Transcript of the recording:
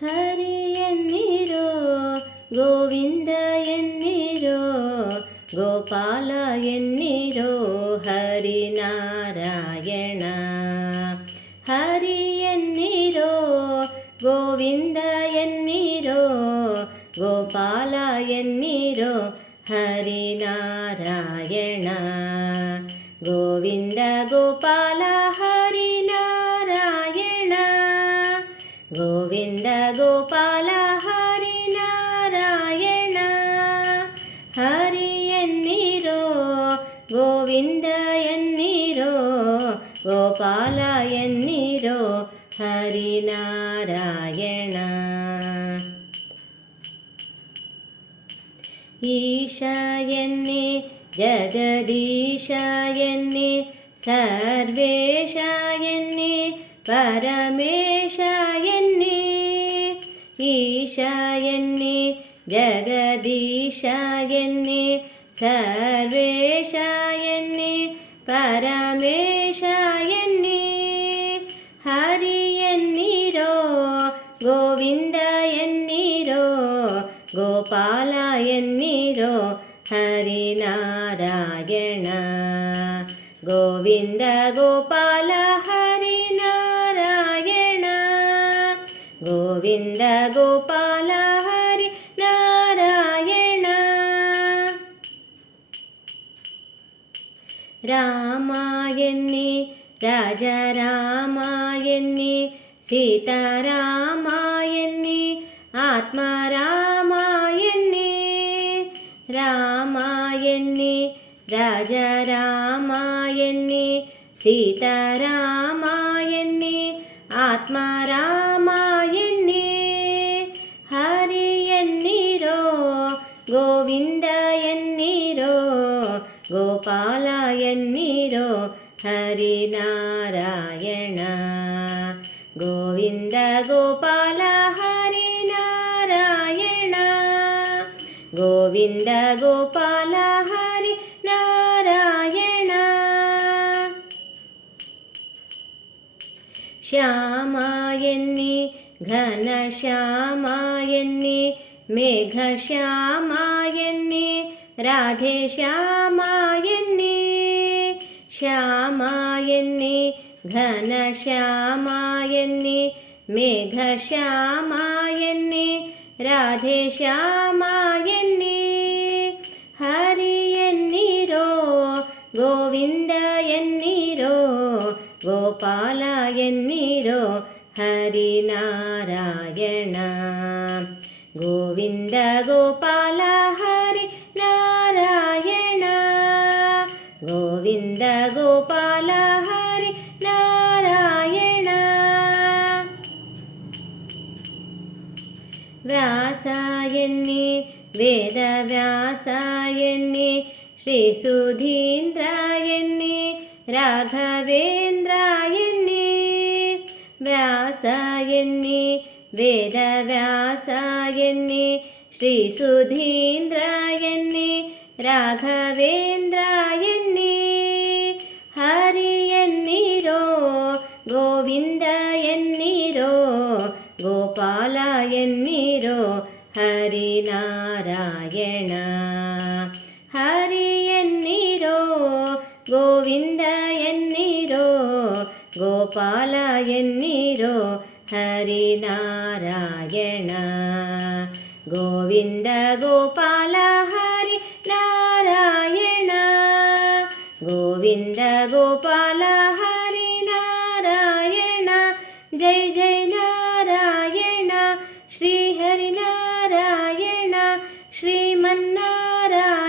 ಹರಿ ಎನ್ನಿರೋ, ಗೋವಿಂದ ಎನ್ನಿರೋ, ಗೋಪಾಲ ಎನ್ನಿರೋ, ಹರಿನಾರಾಯಣ. ಹರಿ ಎನ್ನಿರೋ, ಗೋವಿಂದ ಎನ್ನಿರೋ, ಗೋಪಾಲ ಎನ್ನಿರೋ, ಹರಿನಾರಾಯಣ. ಗೋವಿಂದ ಗೋಪಾಲ గోవింద గోపాల హరి నారాయణ. హరి ఎన్నిరో గోవింద ఎన్నిరో గోపాల ఎన్నిరో హరి నారాయణ. ఈశ ఎన్ని జగదీశ ఎన్ని సర్వేశ ఎన్ని परमेशायन् ईशायन्े जगदीशायन्े सर्वेशायन् परमेशायन्े हरियन् निरो गोविन्दाय निरो गोपालाय निरो हरिनारायण गोविन्दगोपालाः గోవింద గోపాల హరి నారాయణ. రామాయణి రాజరామాయణి సీతారామాయణి ఆత్మరామాయణి. రామాయణి రాజరామాయణి సీతారామాయణి ఆత్మరా गोपालायन्निरो हरिनारायण। गोविन्द गोपाल हरिनारायण। गोविन्द गोपाल हरि नारायण श्यामायन् घन श्यामायन् ಘನ ಶ್ಯಾಮ ಎನ್ನಿ ಮೇಘ ಶ್ಯಾಮ ಎನ್ನಿ ರಾಧೆ ಶ್ಯಾಮ ಎನ್ನಿ ಶ್ಯಾಮ ಎನ್ನಿ ಘನ ಶ್ಯಾಮ ಎನ್ನಿ ಮೇಘ ಶ್ಯಾಮ ಎನ್ನಿ ರಾಧೆ ಶ್ಯಾಮ ಎನ್ನಿ ಹರಿ ಎನ್ನಿರೋ ಗೋವಿಂದ ಎನ್ನಿರೋ ಗೋಪಾಲ ಎನ್ನಿರೋ ಹರಿನಾರಾಯಣ ಗೋವಿಂದ ಗೋಪಾಲ వ్యాసాయన్ని वेदव्यासायन्ये श्रीसुधीन्द्रायन्ये राघवेन्द्रायन्ये व्यासायन्ये वेदव्यासायन्ये श्रीसुधीन्द्रायन्ये राघवेन्द्राय എന്നിരോ ഹരിനാരായണ ഹരി എന്നിരോ ഗോവിന്ദ എന്നിരോ ഗോപാല എന്നിരോ ഹരിനാരായണ ഗോവിന്ദ ഗോപാല ഹരി നാരായണ. Govinda Gopala Not I.